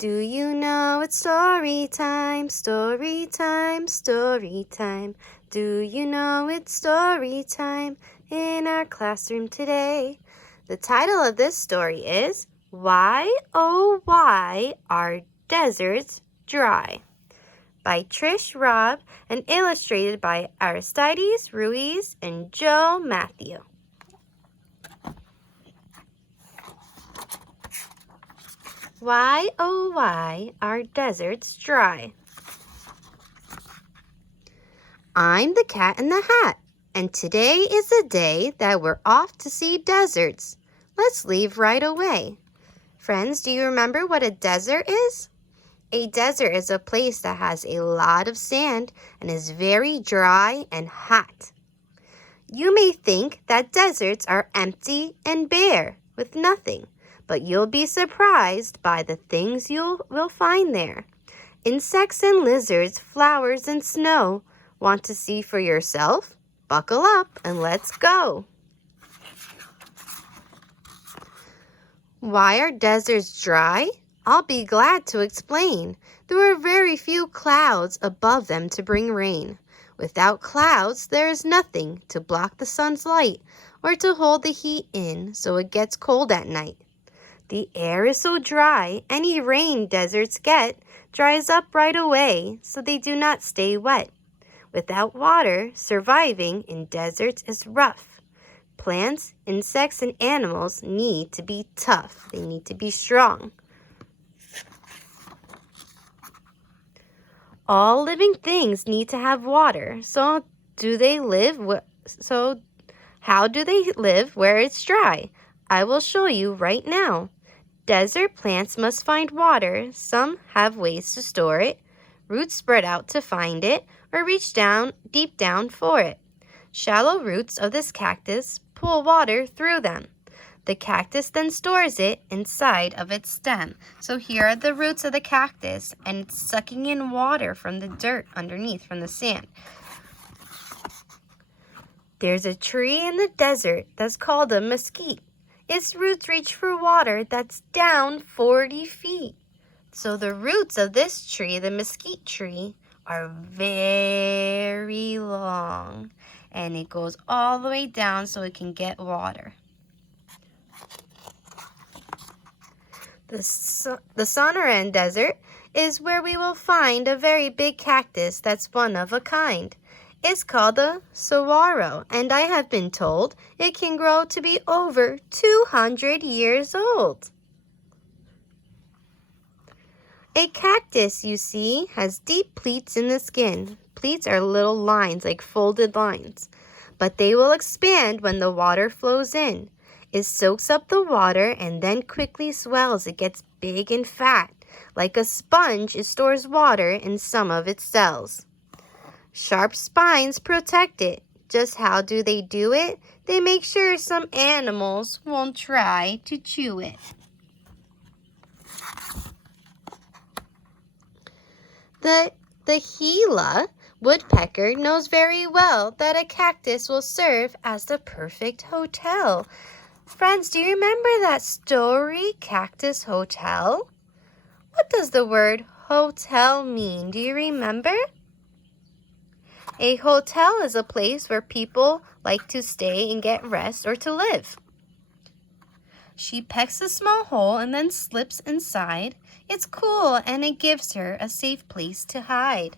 Do you know it's story time, story time, story time? Do you know it's story time in our classroom today? The title of this story is Why, Oh Why Are Deserts Dry? By Trish Robb and illustrated by Aristides Ruiz and Joe Matthew. Why, oh why, are deserts dry? I'm the Cat in the Hat, and today is the day that we're off to see deserts. Let's leave right away. Friends, do you remember what a desert is? A desert is a place that has a lot of sand and is very dry and hot. You may think that deserts are empty and bare with nothing, but you'll be surprised by the things you will find there. Insects and lizards, flowers and snow. Want to see for yourself? Buckle up and let's go. Why are deserts dry? I'll be glad to explain. There are very few clouds above them to bring rain. Without clouds, there is nothing to block the sun's light or to hold the heat in so it gets cold at night. The air is so dry, any rain deserts get dries up right away so they do not stay wet. Without water, surviving in deserts is rough. Plants, insects, and animals need to be tough. They need to be strong. All living things need to have water. So how do they live where it's dry? I will show you right now. Desert plants must find water. Some have ways to store it. Roots spread out to find it or reach down deep down for it. Shallow roots of this cactus pull water through them. The cactus then stores it inside of its stem. So here are the roots of the cactus, and it's sucking in water from the dirt underneath, from the sand. There's a tree in the desert that's called a mesquite. Its roots reach for water that's down 40 feet. So the roots of this tree, the mesquite tree, are very long. And it goes all the way down so it can get water. The Sonoran Desert is where we will find a very big cactus that's one of a kind. It's called a saguaro, and I have been told it can grow to be over 200 years old. A cactus, you see, has deep pleats in the skin. Pleats are little lines, like folded lines, but they will expand when the water flows in. It soaks up the water and then quickly swells. It gets big and fat. Like a sponge, it stores water in some of its cells. Sharp spines protect it. Just how do they do it? They make sure some animals won't try to chew it. The Gila woodpecker knows very well that a cactus will serve as the perfect hotel. Friends, do you remember that story, Cactus Hotel? What does the word hotel mean? Do you remember? A hotel is a place where people like to stay and get rest or to live. She pecks a small hole and then slips inside. It's cool and it gives her a safe place to hide.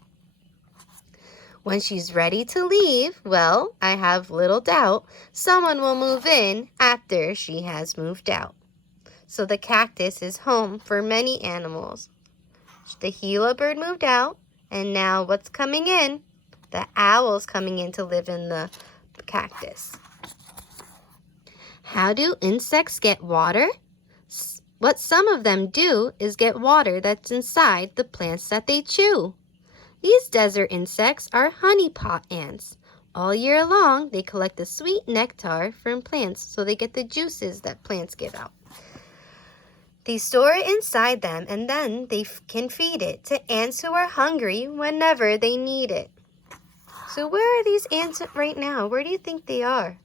When she's ready to leave, well, I have little doubt someone will move in after she has moved out. So the cactus is home for many animals. The Gila bird moved out, and now what's coming in? The owl's coming in to live in the cactus. How do insects get water? What some of them do is get water that's inside the plants that they chew. These desert insects are honeypot ants. All year long, they collect the sweet nectar from plants so they get the juices that plants give out. They store it inside them and then they can feed it to ants who are hungry whenever they need it. So where are these ants right now? Where do you think they are?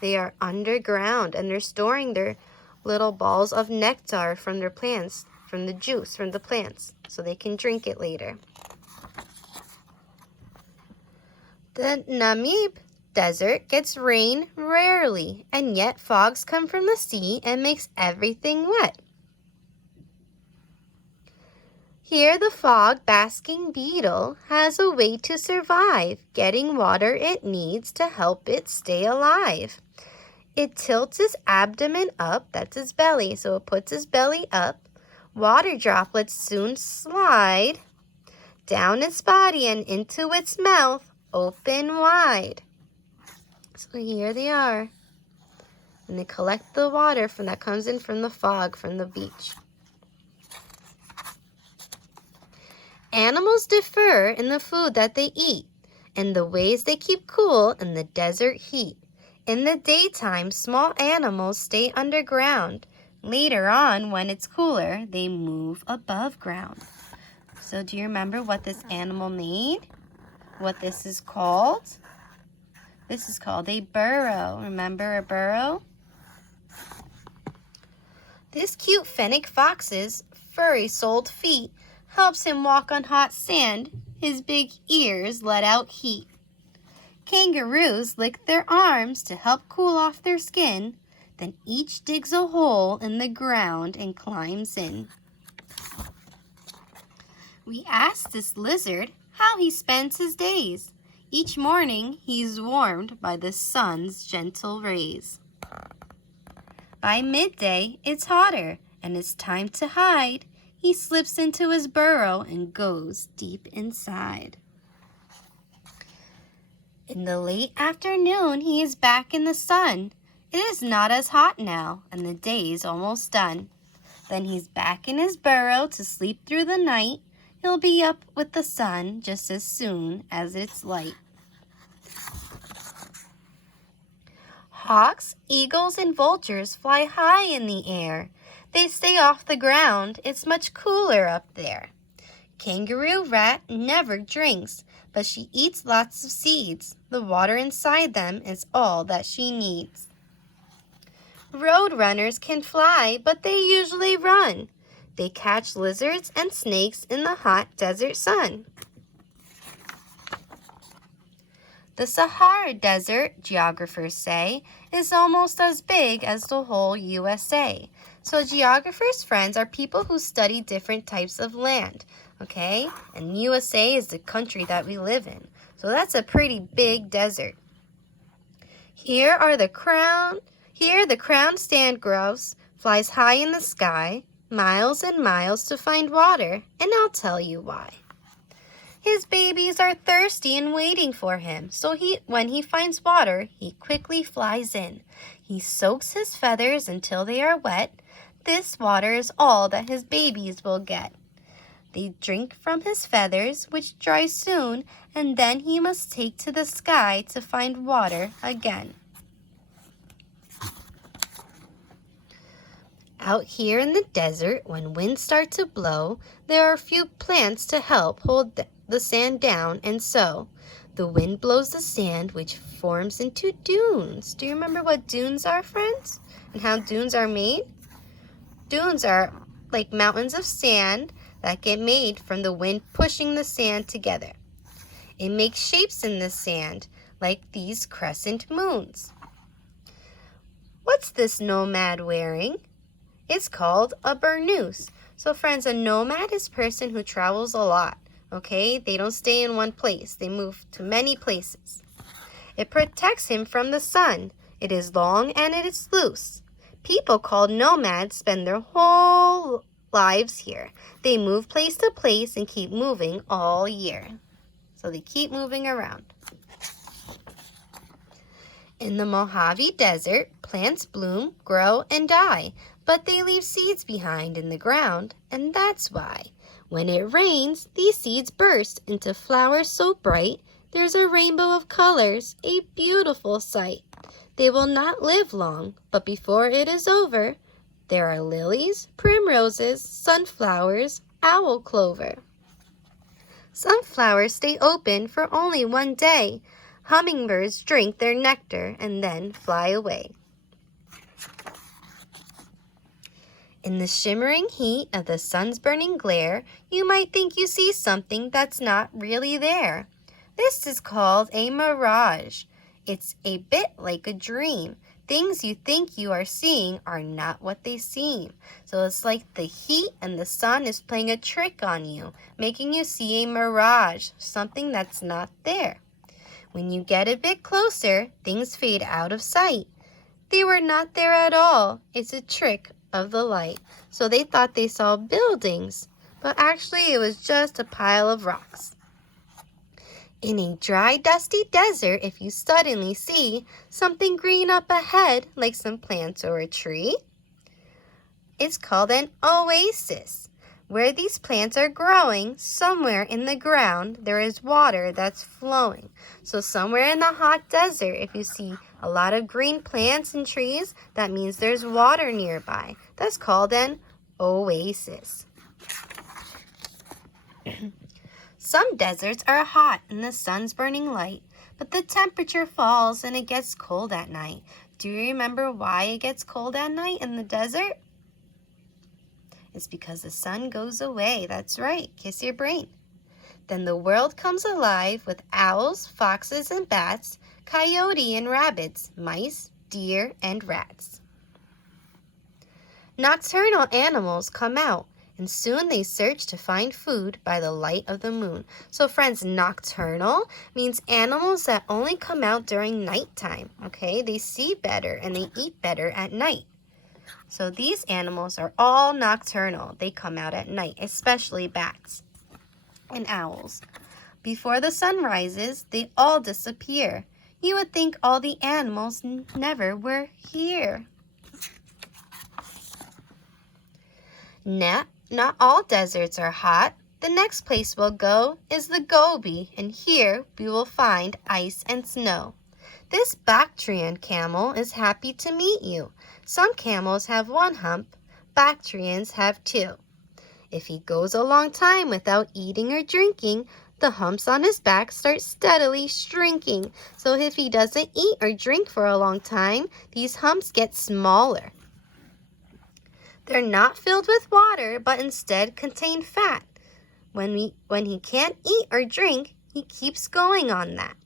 They are underground and they're storing their little balls of nectar from their plants from the juice from the plants so they can drink it later. The Namib Desert gets rain rarely, and yet fogs come from the sea and makes everything wet. Here the fog-basking beetle has a way to survive, getting water it needs to help it stay alive. It tilts its abdomen up, that's its belly, so it puts its belly up. Water droplets soon slide down its body and into its mouth, open wide. So here they are. And they collect the water that comes in from the fog from the beach. Animals differ in the food that they eat and the ways they keep cool in the desert heat. In the daytime, small animals stay underground. Later on, when it's cooler, they move above ground. So do you remember what this animal made? What this is called? This is called a burrow. Remember a burrow? This cute fennec fox's furry soled feet helps him walk on hot sand. His big ears let out heat. Kangaroos lick their arms to help cool off their skin. Then each digs a hole in the ground and climbs in. We asked this lizard how he spends his days. Each morning he's warmed by the sun's gentle rays. By midday it's hotter and it's time to hide. He slips into his burrow and goes deep inside. In the late afternoon he is back in the sun. It is not as hot now and the day's almost done. Then he's back in his burrow to sleep through the night. He'll be up with the sun just as soon as it's light. Hawks, eagles, and vultures fly high in the air. They stay off the ground. It's much cooler up there. Kangaroo rat never drinks, but she eats lots of seeds. The water inside them is all that she needs. Roadrunners can fly, but they usually run. They catch lizards and snakes in the hot desert sun. The Sahara Desert, geographers say, is almost as big as the whole USA. So geographers' friends are people who study different types of land, okay? And USA is the country that we live in. So that's a pretty big desert. Here the crowned sand grouse flies high in the sky, miles and miles to find water, and I'll tell you why. His babies are thirsty and waiting for him, so when he finds water, he quickly flies in. He soaks his feathers until they are wet. This water is all that his babies will get. They drink from his feathers, which dry soon, and then he must take to the sky to find water again. Out here in the desert, when winds start to blow, there are few plants to help hold the sand down, and so the wind blows the sand, which forms into dunes. Do you remember what dunes are, friends? And how dunes are made? Dunes are like mountains of sand that get made from the wind pushing the sand together. It makes shapes in the sand, like these crescent moons. What's this nomad wearing? It's called a burnous. So friends, a nomad is a person who travels a lot, okay? They don't stay in one place. They move to many places. It protects him from the sun. It is long and it is loose. People called nomads spend their whole lives here. They move place to place and keep moving all year. So they keep moving around. In the Mojave Desert, plants bloom, grow, and die, but they leave seeds behind in the ground, and that's why. When it rains, these seeds burst into flowers so bright, there's a rainbow of colors, a beautiful sight. They will not live long, but before it is over, there are lilies, primroses, sunflowers, owl clover. Some flowers stay open for only one day. Hummingbirds drink their nectar and then fly away. In the shimmering heat of the sun's burning glare, you might think you see something that's not really there. This is called a mirage. It's a bit like a dream. Things you think you are seeing are not what they seem. So it's like the heat and the sun is playing a trick on you, making you see a mirage, something that's not there. When you get a bit closer, things fade out of sight. They were not there at all. It's a trick of the light. So they thought they saw buildings, but actually it was just a pile of rocks. In a dry, dusty desert, if you suddenly see something green up ahead, like some plants or a tree, it's called an oasis. Where these plants are growing, somewhere in the ground, there is water that's flowing. So somewhere in the hot desert, if you see a lot of green plants and trees, that means there's water nearby. That's called an oasis. Some deserts are hot and the sun's burning light, but the temperature falls and it gets cold at night. Do you remember why it gets cold at night in the desert? It's because the sun goes away. That's right. Kiss your brain. Then the world comes alive with owls, foxes, and bats, coyote and rabbits, mice, deer, and rats. Nocturnal animals come out, and soon they search to find food by the light of the moon. So friends, nocturnal means animals that only come out during nighttime, okay? They see better and they eat better at night. So these animals are all nocturnal. They come out at night, especially bats and owls. Before the sun rises, they all disappear. You would think all the animals never were here. Not all deserts are hot. The next place we'll go is the Gobi, and here we will find ice and snow. This Bactrian camel is happy to meet you. Some camels have one hump, Bactrians have two. If he goes a long time without eating or drinking, the humps on his back start steadily shrinking. So if he doesn't eat or drink for a long time, these humps get smaller. They're not filled with water, but instead contain fat. When he can't eat or drink, he keeps going on that.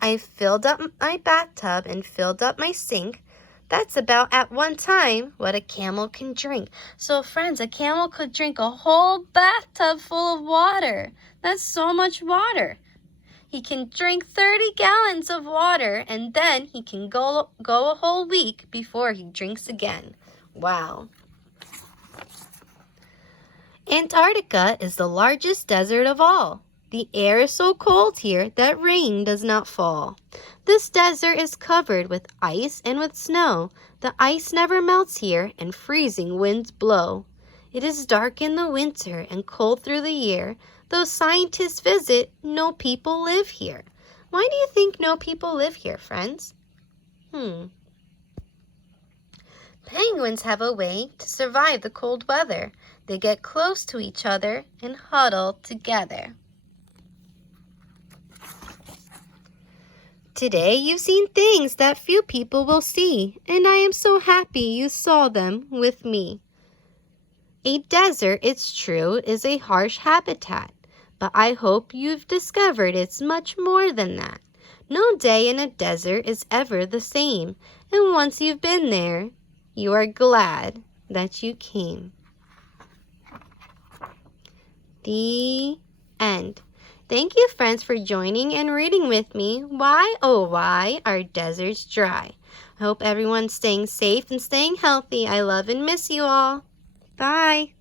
I've filled up my bathtub and filled up my sink. That's about at one time what a camel can drink. So friends, a camel could drink a whole bathtub full of water. That's so much water. He can drink 30 gallons of water, and then he can go a whole week before he drinks again. Wow. Antarctica is the largest desert of all. The air is so cold here that rain does not fall. This desert is covered with ice and with snow. The ice never melts here, and freezing winds blow. It is dark in the winter and cold through the year. Though scientists visit, no people live here. Why do you think no people live here, friends? Penguins have a way to survive the cold weather. They get close to each other and huddle together. Today you've seen things that few people will see, and I am so happy you saw them with me. A desert, it's true, is a harsh habitat, but I hope you've discovered it's much more than that. No day in a desert is ever the same, and once you've been there, you are glad that you came. The end. Thank you, friends, for joining and reading with me. Why, oh why, are deserts dry? I hope everyone's staying safe and staying healthy. I love and miss you all. Bye.